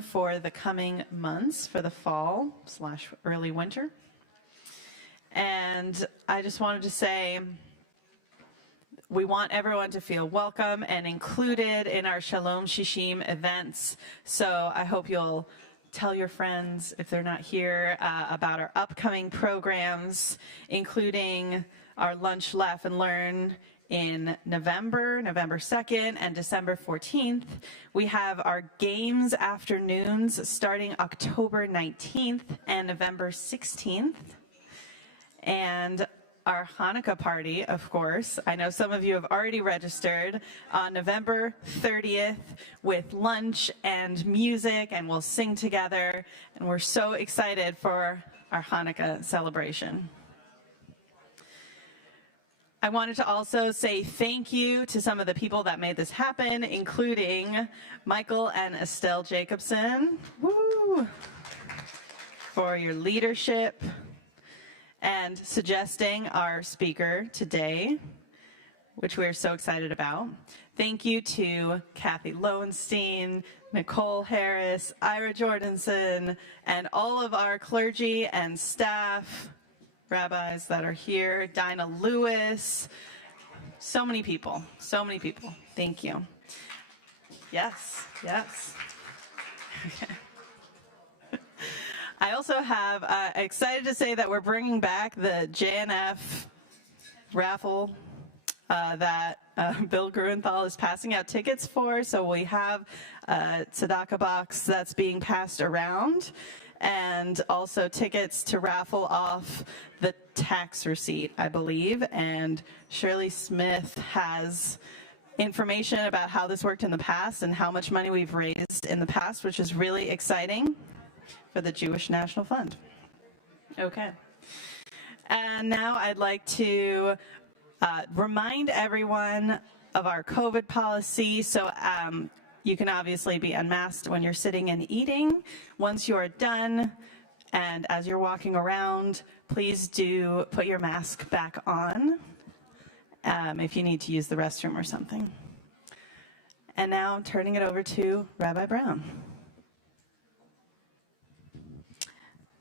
for the coming months for the fall/early winter. And I just wanted to say we want everyone to feel welcome and included in our Shalom Shishim events. So I hope you'll tell your friends, if they're not here, about our upcoming programs, including our Lunch, Laugh, and Learn in November 2nd, and December 14th. We have our games afternoons starting October 19th and November 16th. And our Hanukkah party, of course. I know some of you have already registered on November 30th with lunch and music, and we'll sing together. And we're so excited for our Hanukkah celebration. I wanted to also say thank you to some of the people that made this happen, including Michael and Estelle Jacobson, woo, for your leadership and suggesting our speaker today, which we're so excited about. Thank you to Kathy Lowenstein, Nicole Harris, Ira Jordanson, and all of our clergy and staff, rabbis that are here, Dinah Lewis, so many people, so many people. Thank you. Yes, yes. I also have, excited to say that we're bringing back the JNF raffle that Bill Gruenthal is passing out tickets for. So we have a tzedakah box that's being passed around, and also tickets to raffle off the tax receipt, I believe. And Shirley Smith has information about how this worked in the past and how much money we've raised in the past, which is really exciting for the Jewish National Fund. Okay. And now I'd like to remind everyone of our COVID policy. So you can obviously be unmasked when you're sitting and eating. Once you are done, and as you're walking around, please do put your mask back on if you need to use the restroom or something. And now I'm turning it over to Rabbi Brown.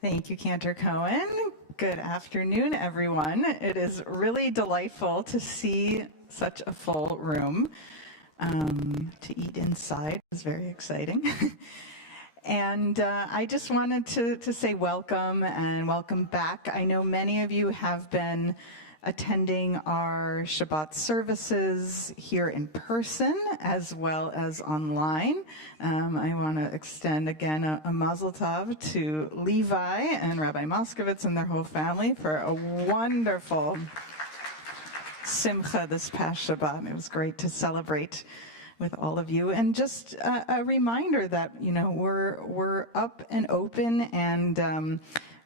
Thank you, Cantor Cohen. Good afternoon, everyone. It is really delightful to see such a full room. To eat inside is very exciting. And I just wanted to say welcome and welcome back. I know many of you have been attending our Shabbat services here in person as well as online. I want to extend again a mazel tov to Levi and Rabbi Moskowitz and their whole family for a wonderful simcha this past Shabbat. It was great to celebrate with all of you, and just a reminder that we're up and open and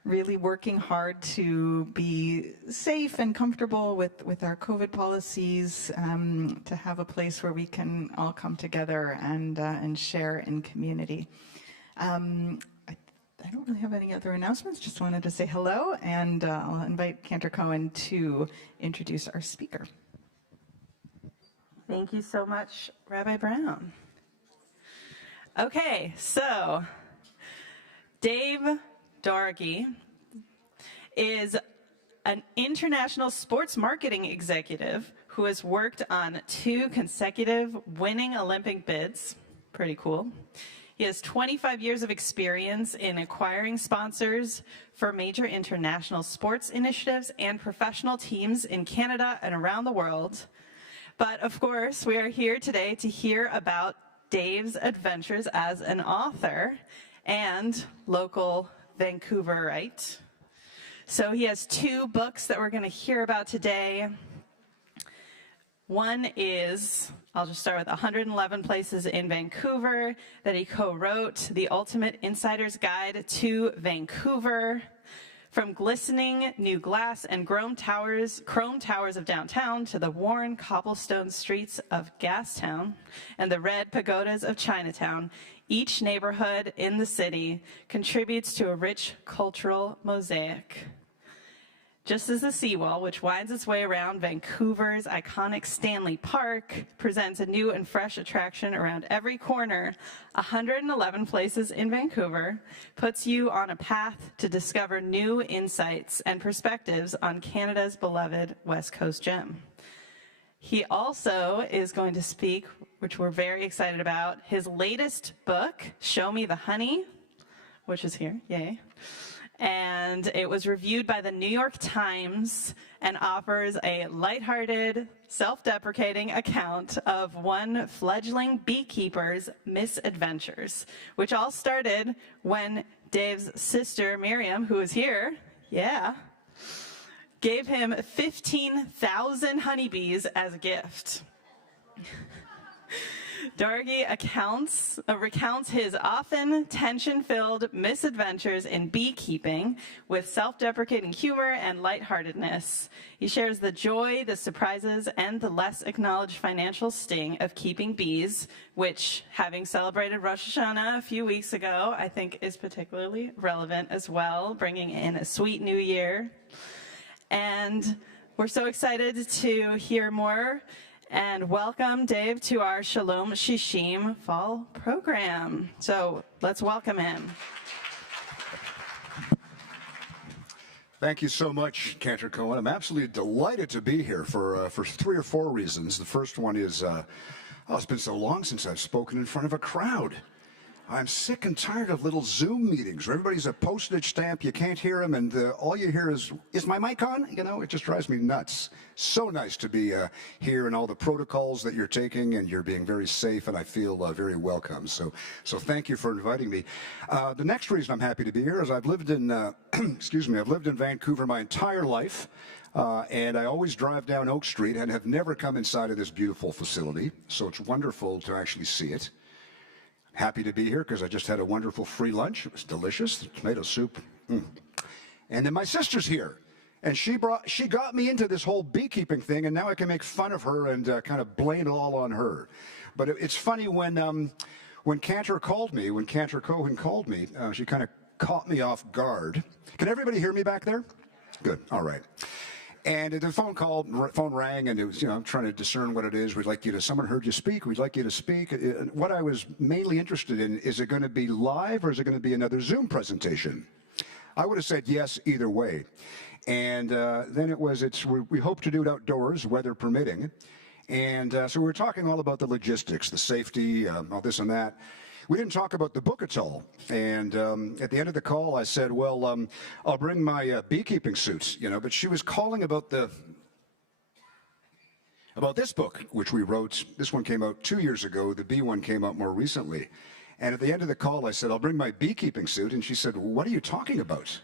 really working hard to be safe and comfortable with our COVID policies, to have a place where we can all come together and share in community. I don't really have any other announcements, just wanted to say hello, and I'll invite Cantor Cohen to introduce our speaker. Thank you so much, Rabbi Brown. Okay, so Dave Doroghy is an international sports marketing executive who has worked on 2 consecutive winning Olympic bids. Pretty cool. He has 25 years of experience in acquiring sponsors for major international sports initiatives and professional teams in Canada and around the world. But of course, we are here today to hear about Dave's adventures as an author and local Vancouverite. So he has 2 books that we're going to hear about today. One is, I'll just start with 111 Places in Vancouver, that he co-wrote, The Ultimate Insider's Guide to Vancouver. From glistening new glass and chrome towers of downtown to the worn cobblestone streets of Gastown and the red pagodas of Chinatown, each neighborhood in the city contributes to a rich cultural mosaic. Just as the seawall, which winds its way around Vancouver's iconic Stanley Park, presents a new and fresh attraction around every corner, 111 places in Vancouver puts you on a path to discover new insights and perspectives on Canada's beloved West Coast gem. He also is going to speak, which we're very excited about, his latest book, Show Me the Honey, which is here, yay. And it was reviewed by the New York Times and offers a lighthearted, self-deprecating account of one fledgling beekeeper's misadventures, which all started when Dave's sister, Miriam, who is here, gave him 15,000 honeybees as a gift. Doroghy recounts his often tension-filled misadventures in beekeeping with self-deprecating humor and lightheartedness. He shares the joy, the surprises, and the less acknowledged financial sting of keeping bees, which, having celebrated Rosh Hashanah a few weeks ago, I think is particularly relevant as well, bringing in a sweet new year. And we're so excited to hear more. And welcome, Dave, to our Shalom Shishim fall program. So let's welcome him. Thank you so much, Cantor Cohen. I'm absolutely delighted to be here for 3 or 4 reasons. The first one is, it's been so long since I've spoken in front of a crowd. I'm sick and tired of little Zoom meetings where everybody's a postage stamp, you can't hear them, and all you hear is my mic on? You know, it just drives me nuts. So nice to be here and all the protocols that you're taking, and you're being very safe, and I feel very welcome. So thank you for inviting me. The next reason I'm happy to be here is I've lived in, I've lived in Vancouver my entire life, and I always drive down Oak Street and have never come inside of this beautiful facility, so it's wonderful to actually see it. Happy to be here because I just had a wonderful free lunch. It was delicious, the tomato soup. And then my sister's here, and she got me into this whole beekeeping thing, and now I can make fun of her and kind of blame it all on her. But it's funny when Cantor Cohen called me, she kind of caught me off guard. Can everybody hear me back there? Good. All right. And the phone rang, and it was, I'm trying to discern what it is. Someone heard you speak, we'd like you to speak. What I was mainly interested in, is it going to be live or is it going to be another Zoom presentation? I would have said yes either way. And then we hope to do it outdoors, weather permitting. And so we were talking all about the logistics, the safety, all this and that. We didn't talk about the book at all. And at the end of the call, I said, well, I'll bring my beekeeping suits, but she was calling about this book, which we wrote. This one came out 2 years ago. The bee one came out more recently. And at the end of the call, I said, I'll bring my beekeeping suit. And she said, what are you talking about?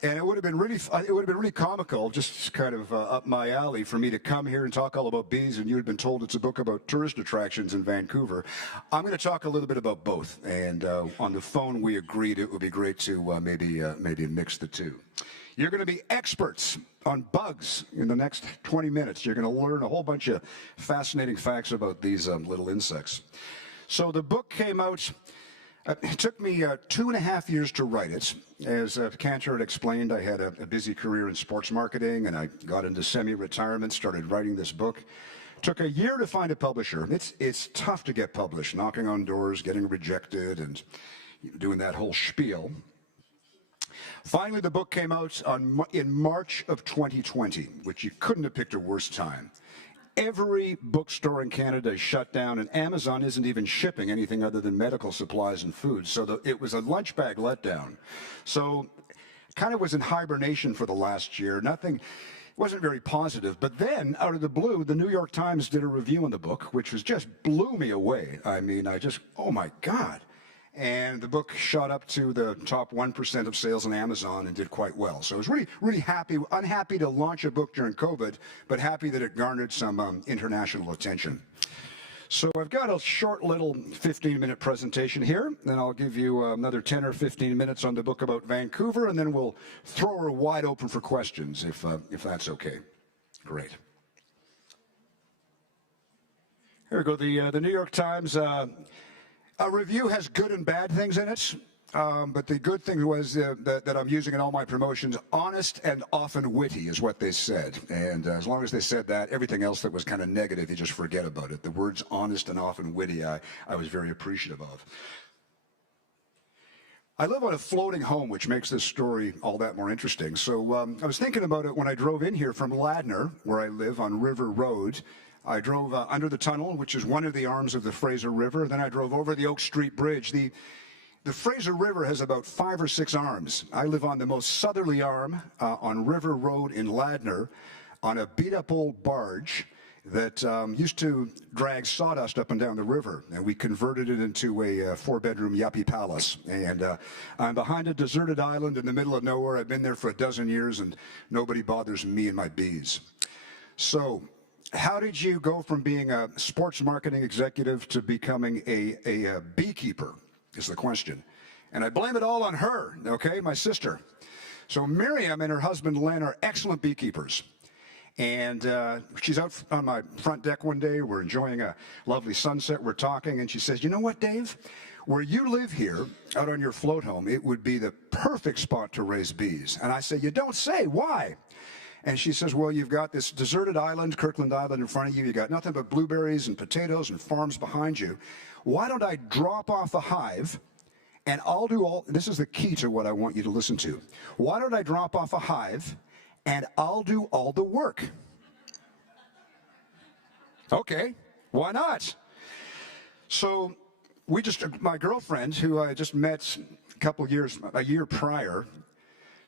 And it would have been really comical, just kind of up my alley, for me to come here and talk all about bees, and you had been told it's a book about tourist attractions in Vancouver. I'm going to talk a little bit about both, and on the phone we agreed it would be great to maybe mix the two. You're going to be experts on bugs in the next 20 minutes. You're going to learn a whole bunch of fascinating facts about these little insects. So the book came out. It took me 2.5 years to write it. As Cantor had explained, I had a busy career in sports marketing, and I got into semi-retirement, started writing this book. Took a year to find a publisher. It's tough to get published, knocking on doors, getting rejected, and doing that whole spiel. Finally, the book came out in March of 2020, which you couldn't have picked a worse time. Every bookstore in Canada is shut down, and Amazon isn't even shipping anything other than medical supplies and food. So it was a lunch bag letdown. So kind of was in hibernation for the last year. Nothing, wasn't very positive. But then, out of the blue, the New York Times did a review on the book, which just blew me away. I mean, oh my God. And the book shot up to the top 1% of sales on Amazon and did quite well. So I was really, really happy, unhappy to launch a book during COVID, but happy that it garnered some international attention. So I've got a short little 15-minute presentation here, and I'll give you another 10 or 15 minutes on the book about Vancouver, and then we'll throw her wide open for questions, if that's okay. Great. Here we go. The New York Times. A review has good and bad things in it. but the good thing was that I'm using in all my promotions, honest and often witty is what they said. And as long as they said that, everything else that was kind of negative, you just forget about it. The words honest and often witty, I was very appreciative of. I live on a floating home, which makes this story all that more interesting. So I was thinking about it when I drove in here from Ladner, where I live on River Road. I drove under the tunnel, which is one of the arms of the Fraser River. Then I drove over the Oak Street Bridge. The Fraser River has about 5 or 6 arms. I live on the most southerly arm on River Road in Ladner on a beat-up old barge that used to drag sawdust up and down the river, and we converted it into a 4-bedroom yuppie palace. And I'm behind a deserted island in the middle of nowhere. I've been there for a dozen years, and nobody bothers me and my bees. So how did you go from being a sports marketing executive to becoming a beekeeper is the question. And I blame it all on her, okay, my sister. So Miriam and her husband Len are excellent beekeepers. And she's out on my front deck one day. We're enjoying a lovely sunset. We're talking, and she says, you know what, Dave? Where you live here, out on your float home, it would be the perfect spot to raise bees. And I say, you don't say. Why? And she says, well, you've got this deserted island, Kirkland Island, in front of you. You got nothing but blueberries and potatoes and farms behind you. Why don't I drop off a hive, and I'll do all, this is the key to what I want you to listen to. Why don't I drop off a hive, and I'll do all the work? Okay, why not? So my girlfriend, who I just met a year prior,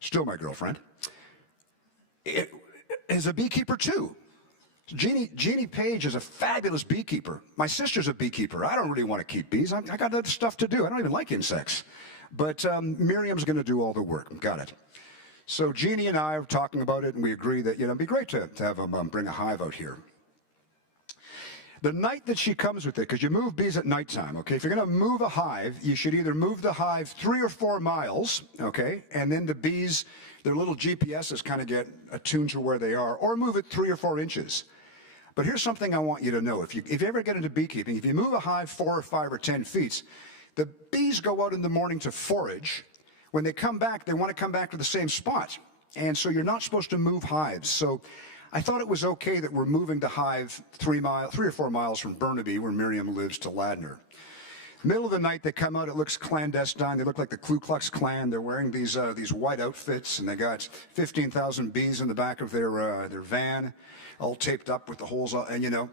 still my girlfriend, is a beekeeper too. Jeannie Page is a fabulous beekeeper. My sister's a beekeeper. I don't really want to keep bees. I got other stuff to do. I don't even like insects. But Miriam's going to do all the work. Got it. So Jeannie and I are talking about it, and we agree that, it'd be great to have them bring a hive out here. The night that she comes with it, because you move bees at nighttime, okay? If you're going to move a hive, you should either move the hive 3 or 4 miles, okay? And then the bees, their little GPSs kind of get attuned to where they are, or move it 3 or 4 inches. But here's something I want you to know. If you ever get into beekeeping, if you move a hive 4 or 5 or 10 feet, the bees go out in the morning to forage. When they come back, they want to come back to the same spot. And so you're not supposed to move hives. So I thought it was okay that we're moving the hive 3 or 4 miles from Burnaby, where Miriam lives, to Ladner. Middle of the night, they come out. It looks clandestine. They look like the Ku Klux Klan. They're wearing these white outfits, and they got 15,000 bees in the back of their van, all taped up with the holes. And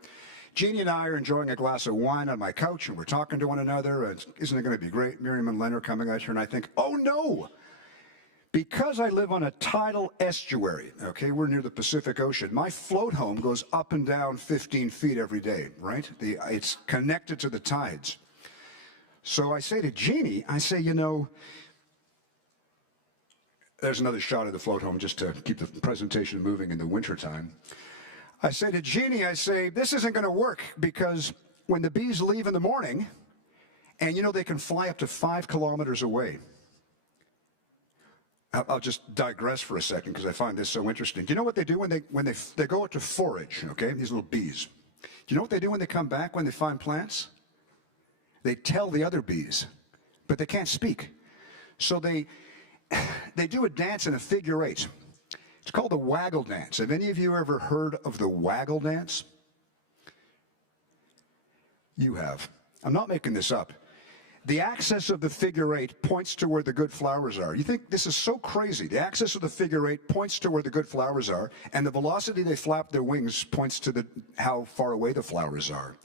Jeannie and I are enjoying a glass of wine on my couch, and we're talking to one another. And isn't it going to be great? Miriam and Len are coming out here, and I think, oh no! Because I live on a tidal estuary, okay, we're near the Pacific Ocean, my float home goes up and down 15 feet every day, right? It's connected to the tides. So I say to Jeannie, there's another shot of the float home just to keep the presentation moving in the wintertime. I say to Jeannie, this isn't going to work, because when the bees leave in the morning, and they can fly up to 5 kilometers away. I'll just digress for a second because I find this so interesting. Do you know what they do when they go out to forage, okay, these little bees? Do you know what they do when they come back, when they find plants? They tell the other bees, but they can't speak. So they do a dance in a figure 8. It's called the waggle dance. Have any of you ever heard of the waggle dance? You have. I'm not making this up. The axis of the figure 8 points to where the good flowers are. You think this is so crazy. The axis of the figure 8 points to where the good flowers are, and the velocity they flap their wings points to how far away the flowers are.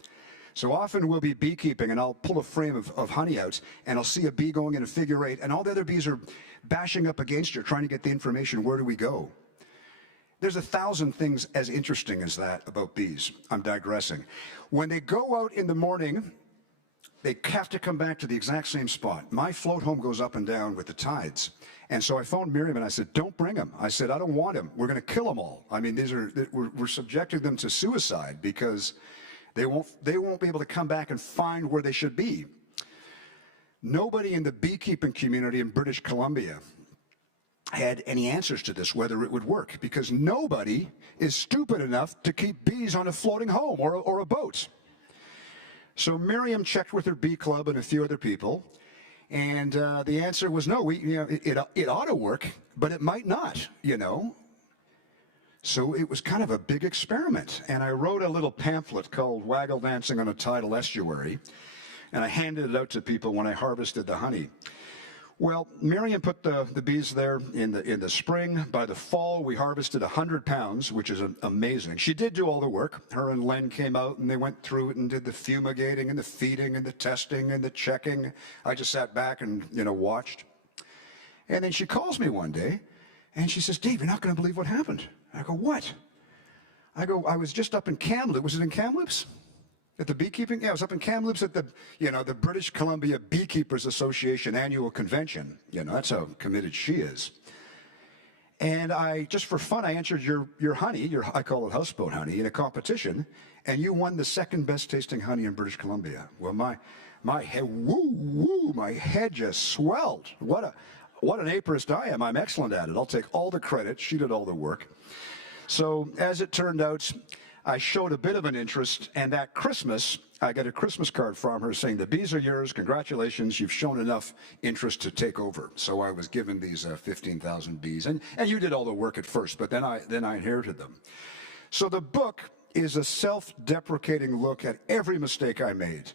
So often we'll be beekeeping, and I'll pull a frame of honey out, and I'll see a bee going in a figure 8, and all the other bees are bashing up against her, trying to get the information, where do we go? There's 1,000 things as interesting as that about bees. I'm digressing. When they go out in the morning, they have to come back to the exact same spot. My float home goes up and down with the tides. And so I phoned Miriam and I said, don't bring them. I said, I don't want them. We're going to kill them all. I mean, we're subjecting them to suicide because they won't be able to come back and find where they should be. Nobody in the beekeeping community in British Columbia had any answers to this, whether it would work, because nobody is stupid enough to keep bees on a floating home or a boat. So Miriam checked with her bee club and a few other people, And the answer was no. It ought to work, but it might not, So it was kind of a big experiment. And I wrote a little pamphlet called Waggle Dancing on a Tidal Estuary, and I handed it out to people when I harvested the honey. Well, Miriam put the bees there in the spring. By the fall, we harvested 100 pounds, which is amazing. She did do all the work. Her and Len came out, and they went through it and did the fumigating and the feeding and the testing and the checking. I just sat back and, watched. And then she calls me one day, and she says, "Dave, you're not going to believe what happened." I go, "What?" I go, "I was just up in Kamloops." Was it in Kamloops? At the beekeeping? Yeah, I was up in Kamloops at the British Columbia Beekeepers Association annual convention. That's how committed she is. And just for fun, I entered your honey, I call it houseboat honey, in a competition, and you won the second best tasting honey in British Columbia. Well, my head, my head just swelled. What an apiarist I am. I'm excellent at it. I'll take all the credit. She did all the work. So as it turned out, I showed a bit of an interest, and that Christmas, I got a Christmas card from her saying, "The bees are yours, congratulations, you've shown enough interest to take over." So I was given these 15,000 bees, and you did all the work at first, but then I inherited them. So the book is a self-deprecating look at every mistake I made.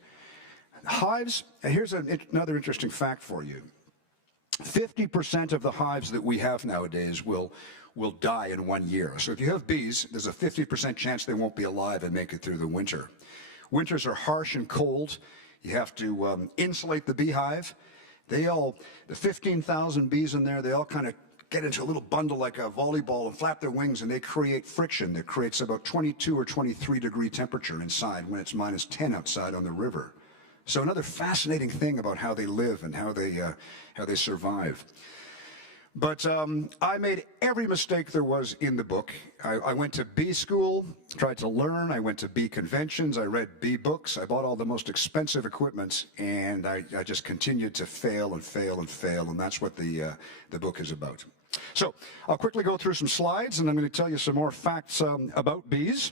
Hives, and here's another interesting fact for you. 50% of the hives that we have nowadays will die in 1 year. So if you have bees, there's a 50% chance they won't be alive and make it through the winter. Winters are harsh and cold. You have to insulate the beehive. The 15,000 bees in there, they all kind of get into a little bundle like a volleyball and flap their wings, and they create friction that creates about 22 or 23 degree temperature inside when it's minus 10 outside on the river. So another fascinating thing about how they live and how they survive. But I made every mistake there was in the book. I went to bee school, tried to learn. I went to bee conventions. I read bee books. I bought all the most expensive equipment, and I just continued to fail and fail and fail, and that's what the book is about. So I'll quickly go through some slides, and I'm going to tell you some more facts about bees.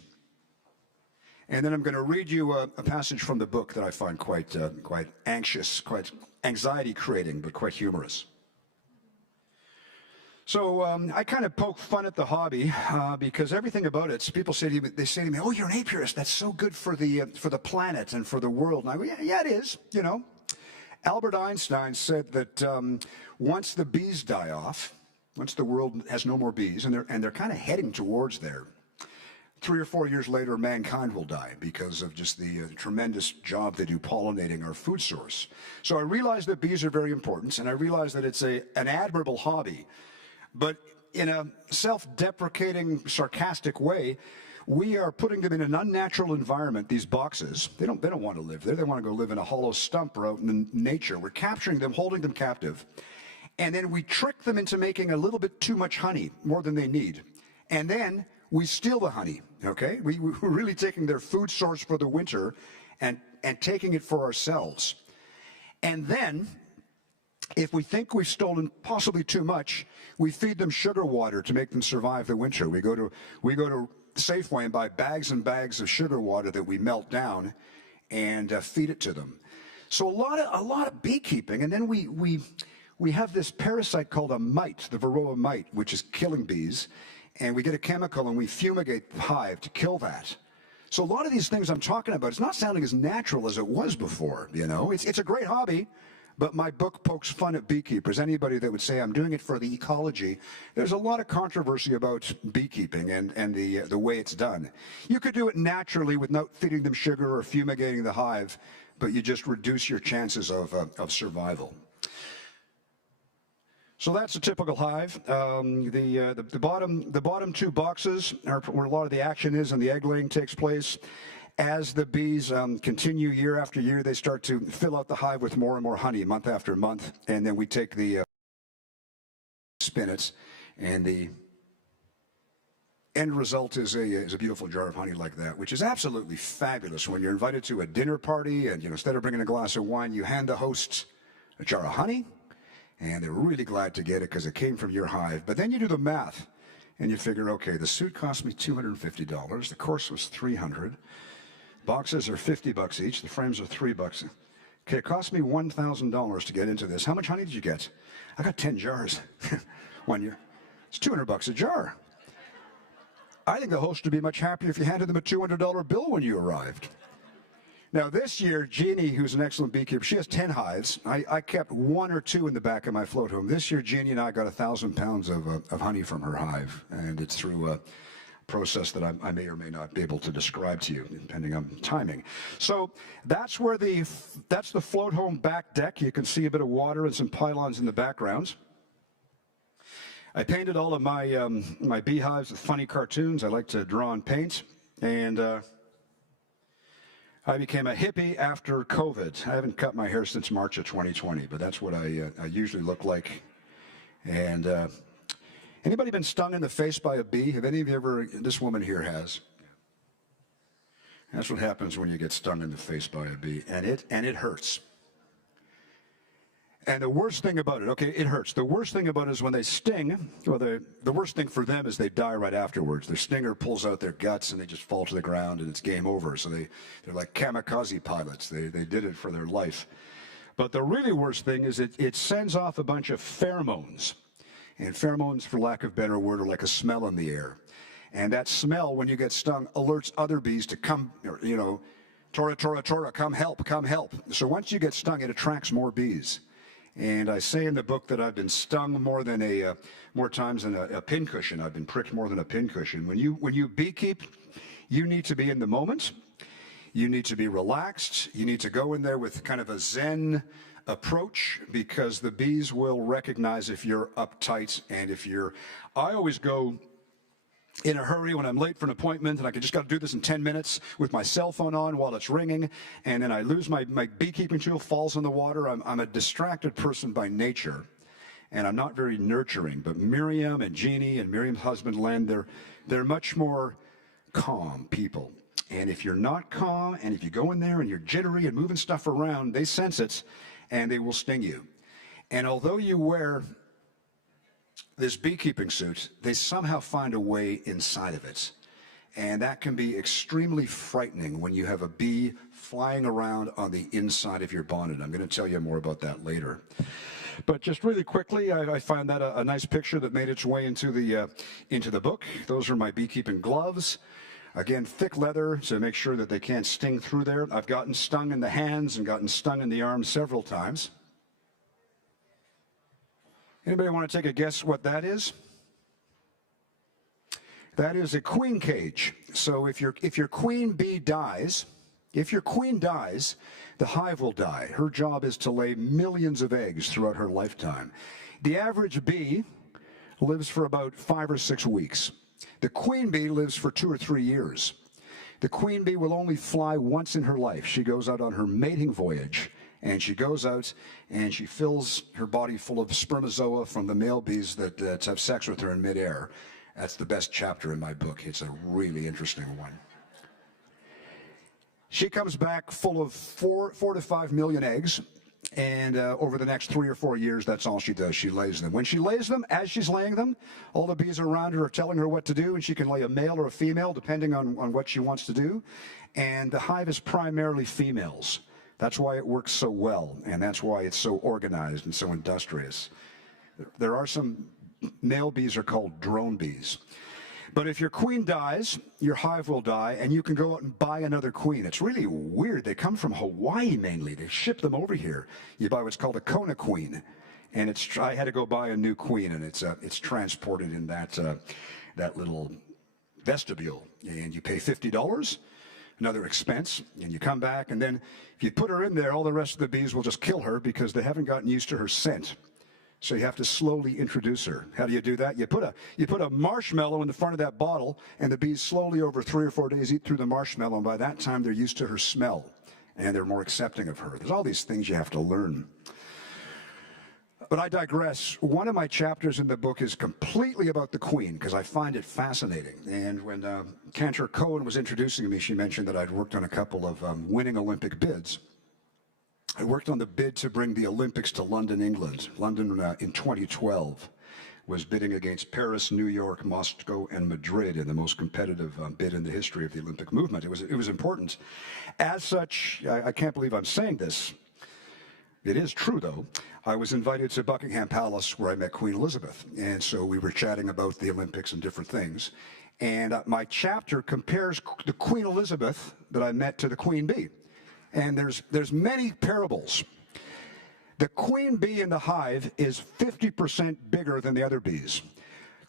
And then I'm going to read you a passage from the book that I find quite anxious, quite anxiety-creating, but quite humorous. So I kind of poke fun at the hobby because everything about it, people say to me, "Oh, you're an apiarist. That's so good for the planet and for the world." And I go, yeah, it is. Albert Einstein said that once the bees die off, once the world has no more bees, and they're kind of heading towards there, 3 or 4 years later, mankind will die because of just the tremendous job they do pollinating our food source. So I realize that bees are very important, and I realize that it's an admirable hobby. But in a self-deprecating, sarcastic way, we are putting them in an unnatural environment, these boxes. They don't want to live there. They want to go live in a hollow stump or out in nature. We're capturing them, holding them captive. And then we trick them into making a little bit too much honey, more than they need. And then we steal the honey, okay? We're really taking their food source for the winter and taking it for ourselves. And then, if we think we've stolen possibly too much, we feed them sugar water to make them survive the winter. We go to Safeway and buy bags and bags of sugar water that we melt down and feed it to them. So a lot of beekeeping, and then we have this parasite called a mite, the Varroa mite, which is killing bees, and we get a chemical and we fumigate the hive to kill that. So a lot of these things I'm talking about, it's not sounding as natural as it was before. It's a great hobby. But my book pokes fun at beekeepers. Anybody that would say I'm doing it for the ecology, there's a lot of controversy about beekeeping and the way it's done. You could do it naturally without feeding them sugar or fumigating the hive, but you just reduce your chances of survival. So that's a typical hive. The bottom two boxes are where a lot of the action is and the egg laying takes place. As the bees continue year after year, they start to fill out the hive with more and more honey month after month. And then we take the spinets, and the end result is a beautiful jar of honey like that, which is absolutely fabulous when you're invited to a dinner party and instead of bringing a glass of wine, you hand the hosts a jar of honey, and they're really glad to get it because it came from your hive. But then you do the math, and you figure, okay, the suit cost me $250, the course was $300. Boxes are $50 each. The frames are $3. Okay, it cost me $1,000 to get into this. How much honey did you get? I got 10 jars 1 year. It's $200 a jar. I think the host would be much happier if you handed them a $200 bill when you arrived. Now this year, Jeannie, who's an excellent beekeeper, she has 10 hives. I kept 1 or 2 in the back of my float home. This year, Jeannie and I got 1,000 pounds of honey from her hive, and it's through a process that I may or may not be able to describe to you, depending on timing. So that's where that's the float home back deck. You can see a bit of water and some pylons in the background. I painted all of my my beehives with funny cartoons. I like to draw and paint, and I became a hippie after COVID. I haven't cut my hair since March of 2020, but that's what I usually look like. And anybody been stung in the face by a bee? Have any of you ever? This woman here has. That's what happens when you get stung in the face by a bee, and it hurts. And the worst thing about it, okay, it hurts. The worst thing about it is when they sting, well, the worst thing for them is they die right afterwards. Their stinger pulls out their guts and they just fall to the ground and it's game over. So they're like kamikaze pilots. They did it for their life. But the really worst thing is it sends off a bunch of pheromones. And pheromones, for lack of a better word, are like a smell in the air. And that smell, when you get stung, alerts other bees to come, you know, Tora, Tora, Tora, come help, come help. So once you get stung, it attracts more bees. And I say in the book that I've been stung more times than a pincushion. I've been pricked more than a pincushion. When you beekeep, you need to be in the moment. You need to be relaxed. You need to go in there with kind of a Zen approach, because the bees will recognize if you're uptight and if you're. I always go in a hurry when I'm late for an appointment and I just got to do this in 10 minutes with my cell phone on while it's ringing, and then I lose my beekeeping tool, falls in the water. I'm a distracted person by nature, and I'm not very nurturing. But Miriam and Jeannie and Miriam's husband Len, they're much more calm people. And if you're not calm, and if you go in there and you're jittery and moving stuff around, they sense it and they will sting you. And although you wear this beekeeping suit, they somehow find a way inside of it. And that can be extremely frightening when you have a bee flying around on the inside of your bonnet. I'm going to tell you more about that later. But just really quickly, I find that a nice picture that made its way into the book. Those are my beekeeping gloves. Again, thick leather to make sure that they can't sting through there. I've gotten stung in the hands and gotten stung in the arms several times. Anybody want to take a guess what that is? That is a queen cage. So if your queen bee dies, the hive will die. Her job is to lay millions of eggs throughout her lifetime. The average bee lives for about 5 or 6 weeks. The queen bee lives for 2 or 3 years. The queen bee will only fly once in her life. She goes out on her mating voyage, and she goes out and she fills her body full of spermatozoa from the male bees that have sex with her in midair. That's the best chapter in my book. It's a really interesting one. She comes back full of 4 to 5 million eggs, and over the next 3 or 4 years, that's all she does. She lays them. When she lays them, as she's laying them, all the bees around her are telling her what to do, and she can lay a male or a female, depending on what she wants to do. And the hive is primarily females. That's why it works so well, and that's why it's so organized and so industrious. There are some male bees are called drone bees. But if your queen dies, your hive will die, and you can go out and buy another queen. It's really weird. They come from Hawaii mainly. They ship them over here. You buy what's called a Kona queen, and I had to go buy a new queen, and it's transported in that little vestibule, and you pay $50. Another expense, and you come back, and then if you put her in there, all the rest of the bees will just kill her because they haven't gotten used to her scent. So you have to slowly introduce her. How do you do that? You put a marshmallow in the front of that bottle, and the bees slowly over 3 or 4 days eat through the marshmallow, and by that time they're used to her smell, and they're more accepting of her. There's all these things you have to learn. But I digress. One of my chapters in the book is completely about the queen, because I find it fascinating. And when Cantor Cohen was introducing me, she mentioned that I'd worked on a couple of winning Olympic bids. I worked on the bid to bring the Olympics to London, England. London in 2012 was bidding against Paris, New York, Moscow, and Madrid in the most competitive bid in the history of the Olympic movement. It was important. As such, I can't believe I'm saying this, It is true, though. I was invited to Buckingham Palace where I met Queen Elizabeth. And so we were chatting about the Olympics and different things. And my chapter compares the Queen Elizabeth that I met to the queen bee. And there's many parables. The queen bee in the hive is 50% bigger than the other bees.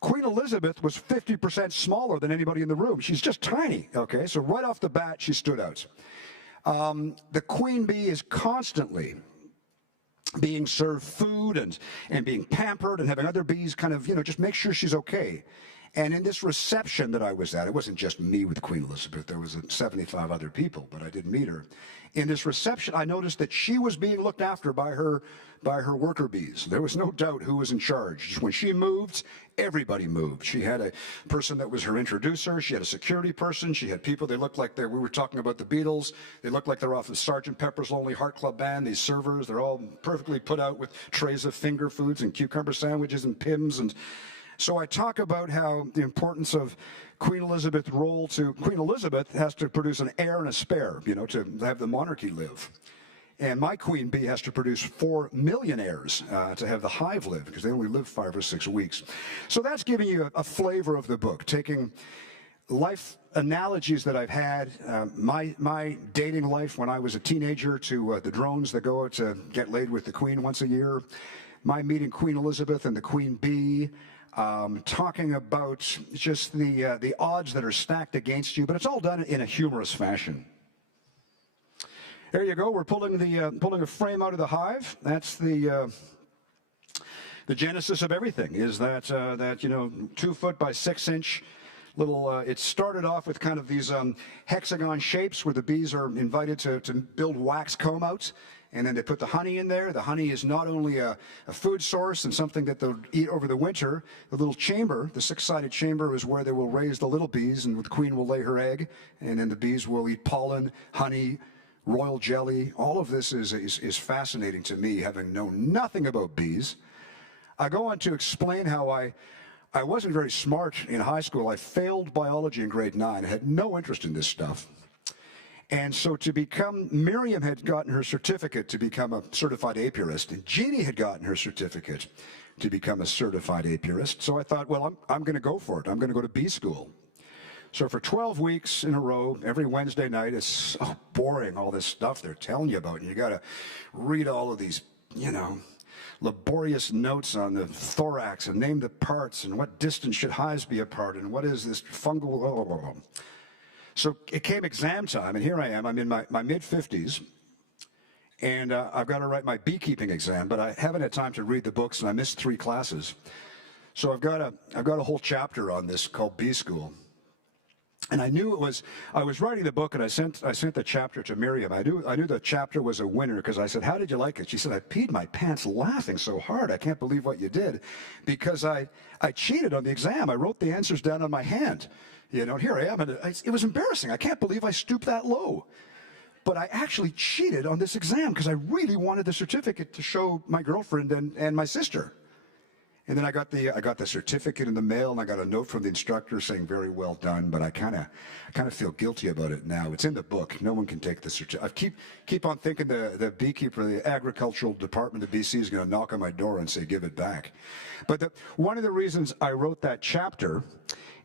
Queen Elizabeth was 50% smaller than anybody in the room. She's just tiny, okay? So right off the bat, she stood out. The queen bee is constantly being served food and being pampered and having other bees kind of, just make sure she's okay. And in this reception that I was at, it wasn't just me with Queen Elizabeth, there was 75 other people, but I didn't meet her. In this reception, I noticed that she was being looked after by her worker bees. There was no doubt who was in charge. When she moved, everybody moved. She had a person that was her introducer. She had a security person. She had people, they looked like we were talking about the Beatles. They looked like they're off of Sgt. Pepper's Lonely Heart Club Band. These servers, they're all perfectly put out with trays of finger foods and cucumber sandwiches and Pims. And so I talk about how the importance of Queen Elizabeth's role to Queen Elizabeth has to produce an heir and a spare, to have the monarchy live. And my queen bee has to produce 4 million heirs to have the hive live, because they only live 5 or 6 weeks. So that's giving you a flavor of the book, taking life analogies that I've had, my dating life when I was a teenager to the drones that go out to get laid with the queen once a year, my meeting Queen Elizabeth and the queen bee, talking about just the odds that are stacked against you, but it's all done in a humorous fashion. There you go. We're pulling a frame out of the hive. That's the genesis of everything. Is that 2 foot by 6 inch little. It started off with kind of these hexagon shapes where the bees are invited to build wax comb outs. And then they put the honey in there. The honey is not only a food source and something that they'll eat over the winter. The little chamber, the 6-sided chamber, is where they will raise the little bees, and the queen will lay her egg, and then the bees will eat pollen, honey, royal jelly. All of this is fascinating to me, having known nothing about bees. I go on to explain how I wasn't very smart in high school. I failed biology in grade 9. I had no interest in this stuff. And so Miriam had gotten her certificate to become a certified apiarist, and Jeannie had gotten her certificate to become a certified apiarist. So I thought, well, I'm going to go for it. I'm going to go to bee school. So for 12 weeks in a row, every Wednesday night, it's so boring, all this stuff they're telling you about. And you got to read all of these, laborious notes on the thorax and name the parts and what distance should hives be apart and what is this fungal. So it came exam time, and here I am. I'm in my mid-50s, and I've got to write my beekeeping exam, but I haven't had time to read the books, and I missed 3 classes. So I've got a whole chapter on this called Bee School. And I was writing the book, and I sent the chapter to Miriam. I knew the chapter was a winner, because I said, how did you like it? She said, I peed my pants laughing so hard. I can't believe what you did, because I cheated on the exam. I wrote the answers down on my hand. Here I am, and it was embarrassing. I can't believe I stooped that low. But I actually cheated on this exam because I really wanted the certificate to show my girlfriend and my sister. And then I got the certificate in the mail, and I got a note from the instructor saying, very well done, but I kind of feel guilty about it now. It's in the book. No one can take the certificate. I keep on thinking the beekeeper, the agricultural department of BC is going to knock on my door and say, give it back. But one of the reasons I wrote that chapter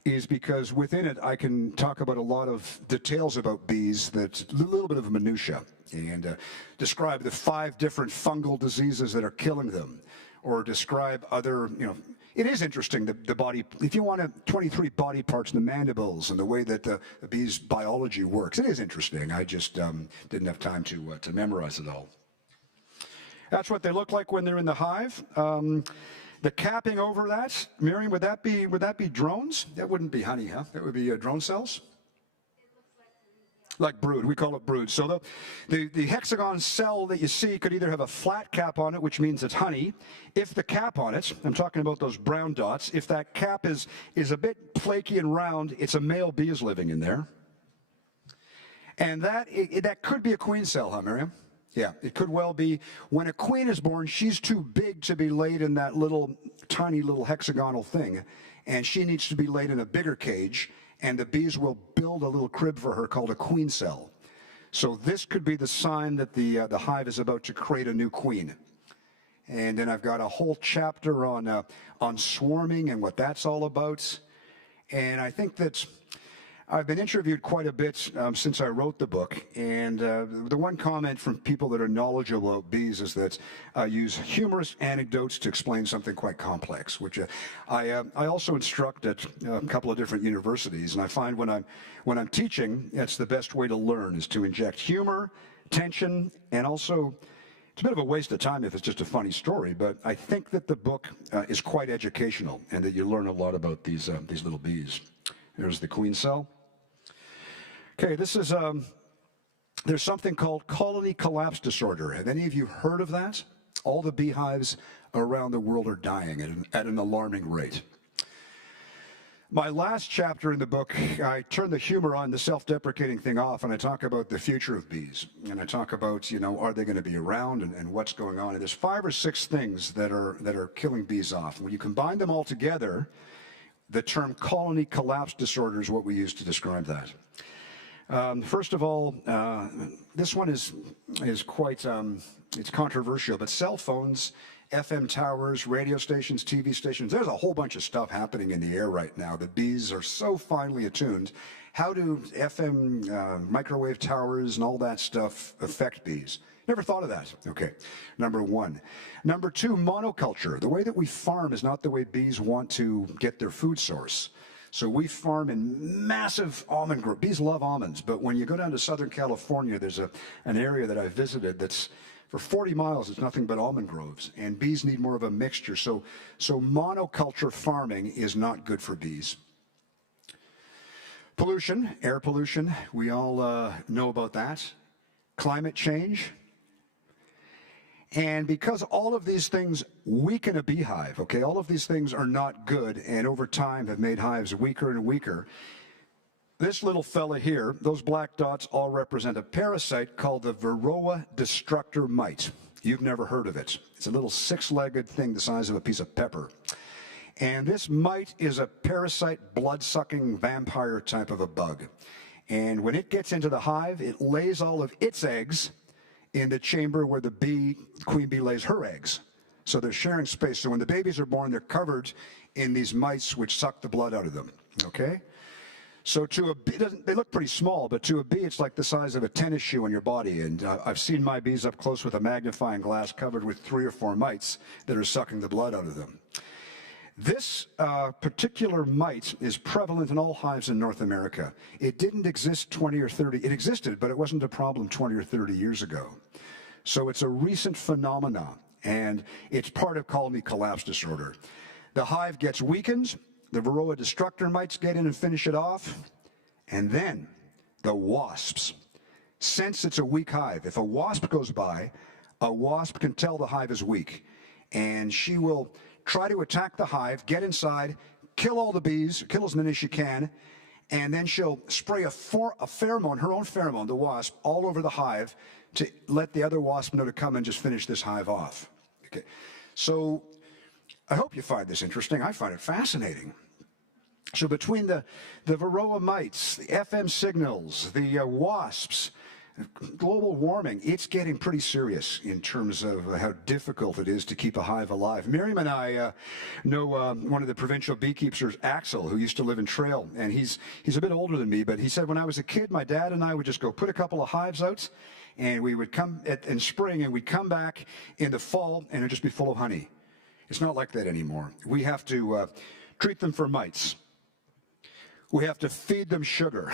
is because within it I can talk about a lot of details about bees, that's a little bit of minutia, and describe the 5 different fungal diseases that are killing them, or describe other, it is interesting, the body, if you want 23 body parts, the mandibles, and the way that the bee's biology works. It is interesting. I just didn't have time to memorize it all. That's what they look like when they're in the hive. The capping over that, Miriam, would that be drones? That wouldn't be honey, huh? That would be drone cells? Like brood. We call it brood. So the hexagon cell that you see could either have a flat cap on it, which means it's honey. If the cap on it, I'm talking about those brown dots, if that cap is a bit flaky and round, it's a male bee is living in there. And that could be a queen cell, huh, Miriam? Yeah, it could well be. When a queen is born, she's too big to be laid in that tiny little hexagonal thing, and she needs to be laid in a bigger cage, and the bees will build a little crib for her called a queen cell. So this could be the sign that the hive is about to create a new queen. And then I've got a whole chapter on swarming and what that's all about. And I think that I've been interviewed quite a bit since I wrote the book, and the one comment from people that are knowledgeable about bees is that I use humorous anecdotes to explain something quite complex, which I also instruct at a couple of different universities, and I find when I'm teaching, that's the best way to learn, is to inject humor, tension, and also it's a bit of a waste of time if it's just a funny story, but I think that the book is quite educational and that you learn a lot about these little bees. There's the queen cell. Okay, this is, there's something called colony collapse disorder. Have any of you heard of that? All the beehives around the world are dying at an alarming rate. My last chapter in the book, I turn the humor on, the self-deprecating thing off, and I talk about the future of bees. And I talk about, are they going to be around and what's going on? And there's 5 or 6 things that are killing bees off. When you combine them all together, the term colony collapse disorder is what we use to describe that. First of all, this one is quite, it's controversial, but cell phones, FM towers, radio stations, TV stations, there's a whole bunch of stuff happening in the air right now. The bees are so finely attuned. How do FM, microwave towers and all that stuff affect bees? Never thought of that. Okay, number 1. Number 2, monoculture. The way that we farm is not the way bees want to get their food source. So we farm in massive almond groves. Bees love almonds, but when you go down to Southern California, there's an area that I visited that's for 40 miles, it's nothing but almond groves, and bees need more of a mixture. So monoculture farming is not good for bees. Pollution, air pollution, we all know about that. Climate change. And because all of these things weaken a beehive, okay, all of these things are not good and over time have made hives weaker and weaker. This little fella here, those black dots all represent a parasite called the Varroa Destructor mite. You've never heard of it. It's a little 6-legged thing the size of a piece of pepper. And this mite is a parasite, blood-sucking vampire type of a bug. And when it gets into the hive, it lays all of its eggs in the chamber where the queen bee lays her eggs. So they're sharing space. So when the babies are born, they're covered in these mites which suck the blood out of them, okay? So to a bee, they look pretty small, but to a bee, it's like the size of a tennis shoe on your body. And I've seen my bees up close with a magnifying glass covered with 3 or 4 mites that are sucking the blood out of them. This particular mite is prevalent in all hives in North America. It didn't exist 20 or 30, it existed, but it wasn't a problem 20 or 30 years ago. So it's a recent phenomenon, and it's part of colony collapse disorder. The hive gets weakened, the Varroa Destructor mites get in and finish it off, and then the wasps. Since it's a weak hive, if a wasp goes by, a wasp can tell the hive is weak, and she will try to attack the hive, get inside, kill all the bees, kill as many as she can, and then she'll spray a pheromone, her own pheromone, the wasp, all over the hive to let the other wasp know to come and just finish this hive off. Okay. So I hope you find this interesting. I find it fascinating. So between the Varroa mites, the FM signals, the wasps, global warming, it's getting pretty serious in terms of how difficult it is to keep a hive alive. Miriam and I know one of the provincial beekeepers, Axel, who used to live in Trail, and he's a bit older than me, but he said when I was a kid, my dad and I would just go put a couple of hives out, and we would come in spring, and we'd come back in the fall, and it'd just be full of honey. It's not like that anymore. We have to treat them for mites. We have to feed them sugar.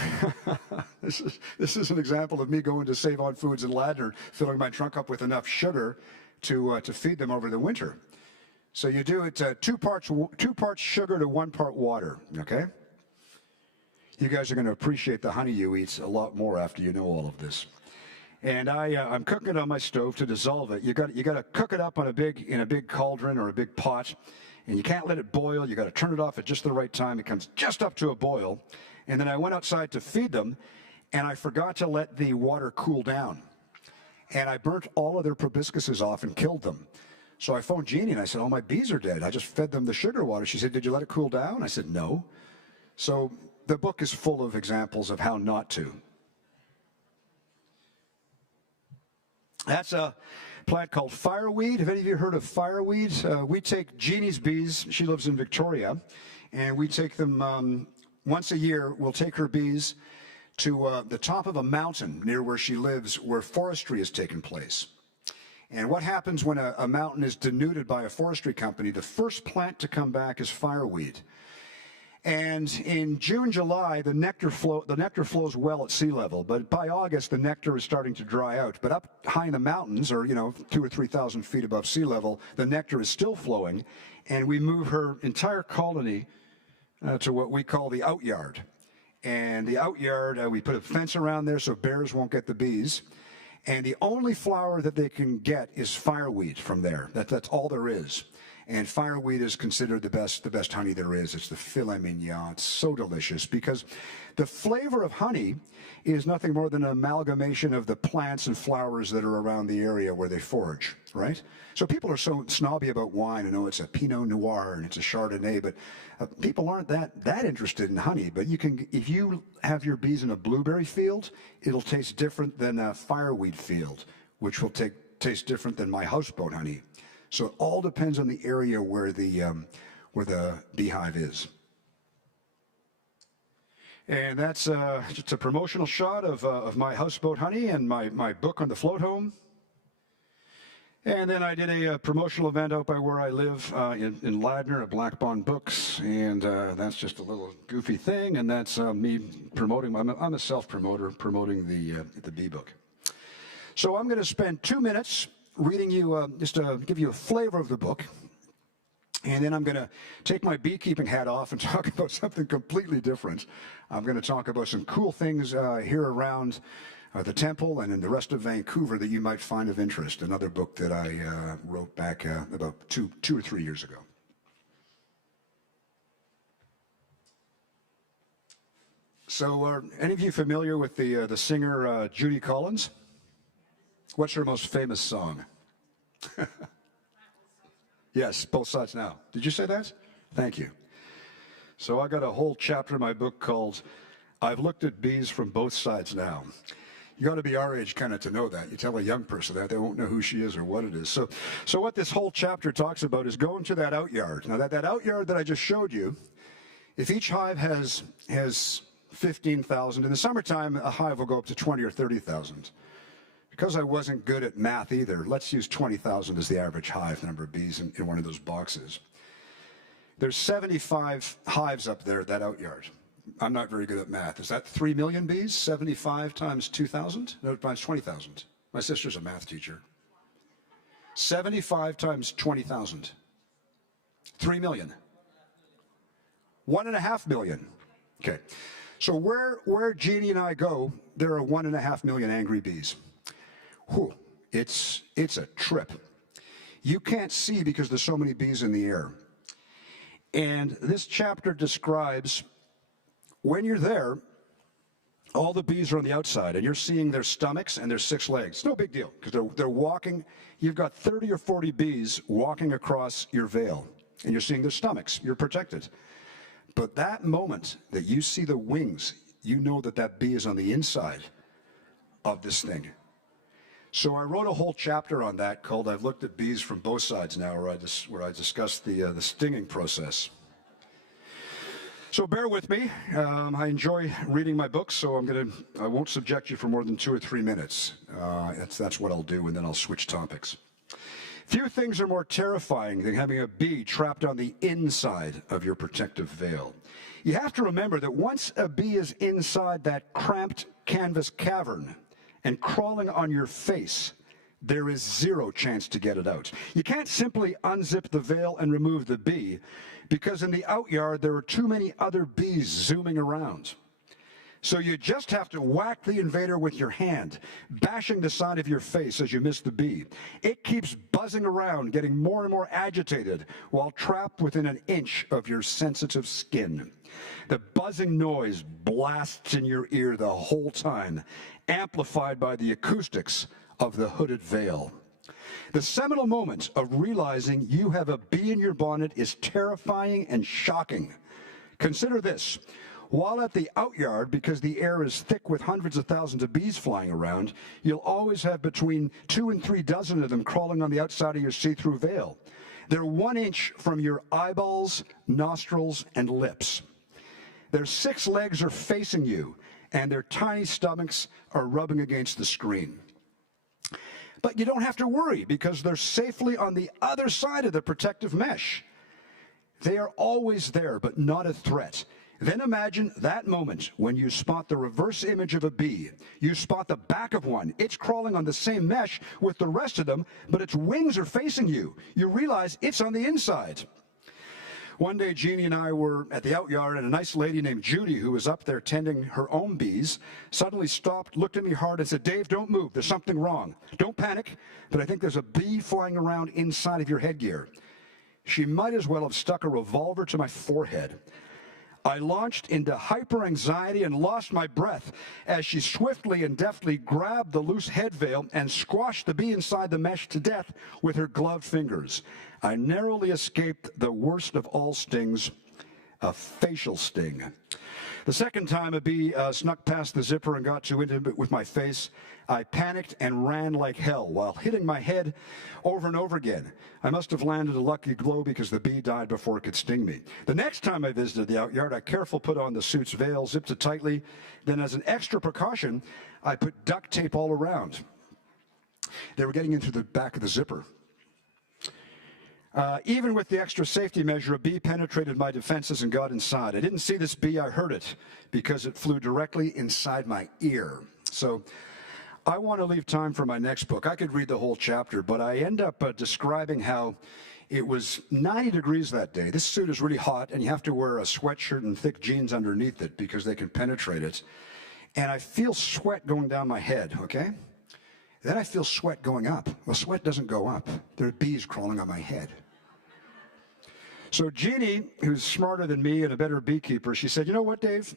This is an example of me going to Save On Foods in Ladner, filling my trunk up with enough sugar to feed them over the winter. So you do it 2 parts sugar to 1 part water, okay? You guys are going to appreciate the honey you eat a lot more after you know all of this. And I'm cooking it on my stove to dissolve it. You got to cook it up in a big cauldron or a big pot. And you can't let it boil. You got to turn it off at just the right time. It comes just up to a boil. And then I went outside to feed them, and I forgot to let the water cool down. And I burnt all of their proboscises off and killed them. So I phoned Jeannie, and I said, oh, my bees are dead. I just fed them the sugar water. She said, did you let it cool down? I said, no. So the book is full of examples of how not to. That's a plant called Fireweed. Have any of you heard of Fireweed? We take Jeannie's bees. She lives in Victoria, and we take them once a year. We'll take her bees to the top of a mountain near where she lives, where forestry has taken place. And what happens when a mountain is denuded by a forestry company? The first plant to come back is Fireweed. And in June, July, the nectar flows well at sea level, but by August, the nectar is starting to dry out. But up high in the mountains, or 2,000 or 3,000 feet above sea level, the nectar is still flowing, and we move her entire colony to what we call the outyard. And the outyard, we put a fence around there so bears won't get the bees. And the only flower that they can get is Fireweed from there. That's all there is. And Fireweed is considered the best honey there is. It's the filet mignon. It's so delicious because the flavor of honey is nothing more than an amalgamation of the plants and flowers that are around the area where they forage, right? So people are so snobby about wine. I know it's a Pinot Noir and it's a Chardonnay, but people aren't that interested in honey. But if you have your bees in a blueberry field, it'll taste different than a Fireweed field, which will taste different than my houseboat honey. So it all depends on the area where the beehive is. And that's just a promotional shot of my houseboat honey and my book on the float home. And then I did a promotional event out by where I live in Ladner at Black Bond Books, and that's just a little goofy thing, and that's me promoting. I'm a self-promoter promoting the bee book. So I'm going to spend 2 minutes reading you, just to give you a flavor of the book. And then I'm going to take my beekeeping hat off and talk about something completely different. I'm going to talk about some cool things here around the temple and in the rest of Vancouver that you might find of interest. Another book that I wrote back about two or 3 years ago. So are any of you familiar with the singer Judy Collins? What's her most famous song? Yes, Both Sides Now. Did you say that? Thank you. So I got a whole chapter in my book called I've Looked at Bees from Both Sides Now. You got to be our age kind of to know that. You tell a young person that, they won't know who she is or what it is. So what this whole chapter talks about is going to that outyard. Now that outyard that I just showed you, if each hive has 15,000, in the summertime a hive will go up to 20 or 30,000. Because I wasn't good at math either, let's use 20,000 as the average hive number of bees in one of those boxes. There's 75 hives up there at that outyard. I'm not very good at math. Is that 3 million bees? 75 times 2,000? No, times 20,000. My sister's a math teacher. 75 times 20,000. 3 million. 1.5 million. Okay. So where Jeannie and I go, there are 1.5 million angry bees. Whew, it's a trip. You can't see because there's so many bees in the air. And this chapter describes when you're there, all the bees are on the outside, and you're seeing their stomachs and their 6 legs. No big deal, because they're walking. You've got 30 or 40 bees walking across your veil, and you're seeing their stomachs. You're protected. But that moment that you see the wings, you know that bee is on the inside of this thing. So I wrote a whole chapter on that called I've Looked at Bees from Both Sides Now, where I discuss the stinging process. So bear with me. I enjoy reading my books, so I won't subject you for more than 2 or 3 minutes. That's what I'll do, and then I'll switch topics. Few things are more terrifying than having a bee trapped on the inside of your protective veil. You have to remember that once a bee is inside that cramped canvas cavern and crawling on your face, there is 0 chance to get it out. You can't simply unzip the veil and remove the bee, because in the outyard there are too many other bees zooming around. So you just have to whack the invader with your hand, bashing the side of your face as you miss the bee. It keeps buzzing around, getting more and more agitated, while trapped within an inch of your sensitive skin. The buzzing noise blasts in your ear the whole time, amplified by the acoustics of the hooded veil. The seminal moment of realizing you have a bee in your bonnet is terrifying and shocking. Consider this. While at the outyard, because the air is thick with hundreds of thousands of bees flying around, you'll always have between 2 and 3 dozen of them crawling on the outside of your see-through veil. They're 1 inch from your eyeballs, nostrils, and lips. Their 6 legs are facing you, and their tiny stomachs are rubbing against the screen. But you don't have to worry, because they're safely on the other side of the protective mesh. They are always there, but not a threat. Then imagine that moment when you spot the reverse image of a bee. You spot the back of one. It's crawling on the same mesh with the rest of them, but its wings are facing you. You realize it's on the inside. One day, Jeannie and I were at the outyard, and a nice lady named Judy, who was up there tending her own bees, suddenly stopped, looked at me hard, and said, "Dave, don't move. There's something wrong. Don't panic, but I think there's a bee flying around inside of your headgear." She might as well have stuck a revolver to my forehead. I launched into hyper-anxiety and lost my breath as she swiftly and deftly grabbed the loose head veil and squashed the bee inside the mesh to death with her gloved fingers. I narrowly escaped the worst of all stings, a facial sting. The second time a bee snuck past the zipper and got too intimate with my face, I panicked and ran like hell while hitting my head over and over again. I must have landed a lucky blow because the bee died before it could sting me. The next time I visited the outyard, I carefully put on the suit's veil, zipped it tightly. Then as an extra precaution, I put duct tape all around. They were getting into the back of the zipper. Even with the extra safety measure, a bee penetrated my defenses and got inside. I didn't see this bee, I heard it, because it flew directly inside my ear. So I want to leave time for my next book. I could read the whole chapter, but I end up describing how it was 90 degrees that day. This suit is really hot, and you have to wear a sweatshirt and thick jeans underneath it because they can penetrate it. And I feel sweat going down my head, okay? Then I feel sweat going up. Well, sweat doesn't go up. There are bees crawling on my head. So Jeannie, who's smarter than me and a better beekeeper, she said, "You know what, Dave?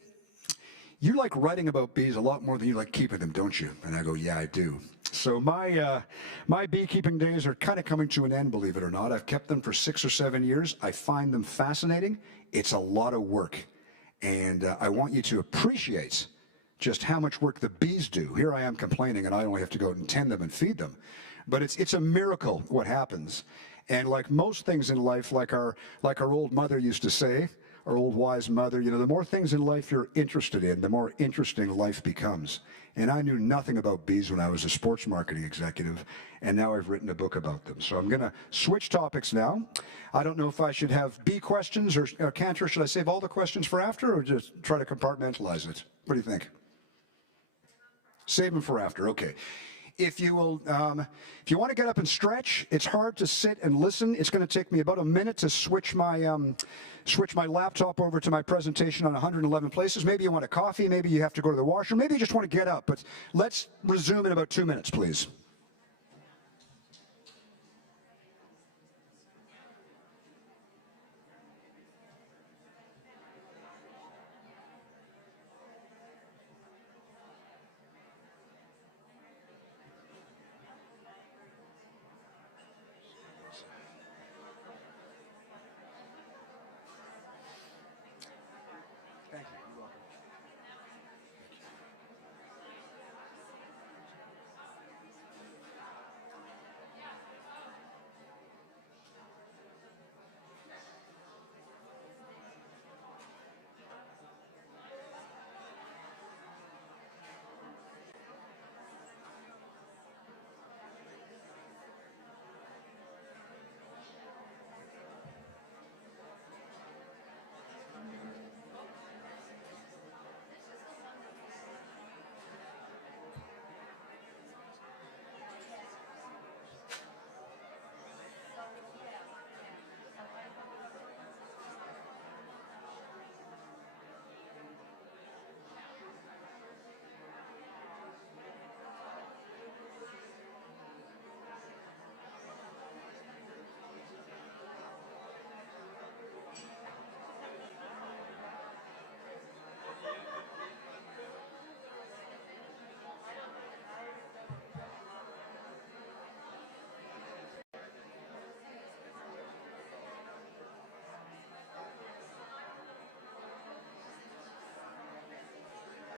You like writing about bees a lot more than you like keeping them, don't you?" And I go, "Yeah, I do." So my beekeeping days are kind of coming to an end, believe it or not. I've kept them for 6 or 7 years. I find them fascinating. It's a lot of work. And I want you to appreciate just how much work the bees do. Here I am complaining, and I only have to go out and tend them and feed them. But it's a miracle what happens. And like most things in life, like our old mother used to say, our old wise mother, you know, the more things in life you're interested in, the more interesting life becomes. And I knew nothing about bees when I was a sports marketing executive, and now I've written a book about them. So I'm going to switch topics now. I don't know if I should have bee questions or Cantor. Should I save all the questions for after, or just try to compartmentalize it? What do you think? Save them for after. Okay. If you will, if you want to get up and stretch, it's hard to sit and listen. It's going to take me about a minute to switch my laptop over to my presentation on 111 places. Maybe you want a coffee. Maybe you have to go to the washroom. Maybe you just want to get up. But let's resume in about 2 minutes, please.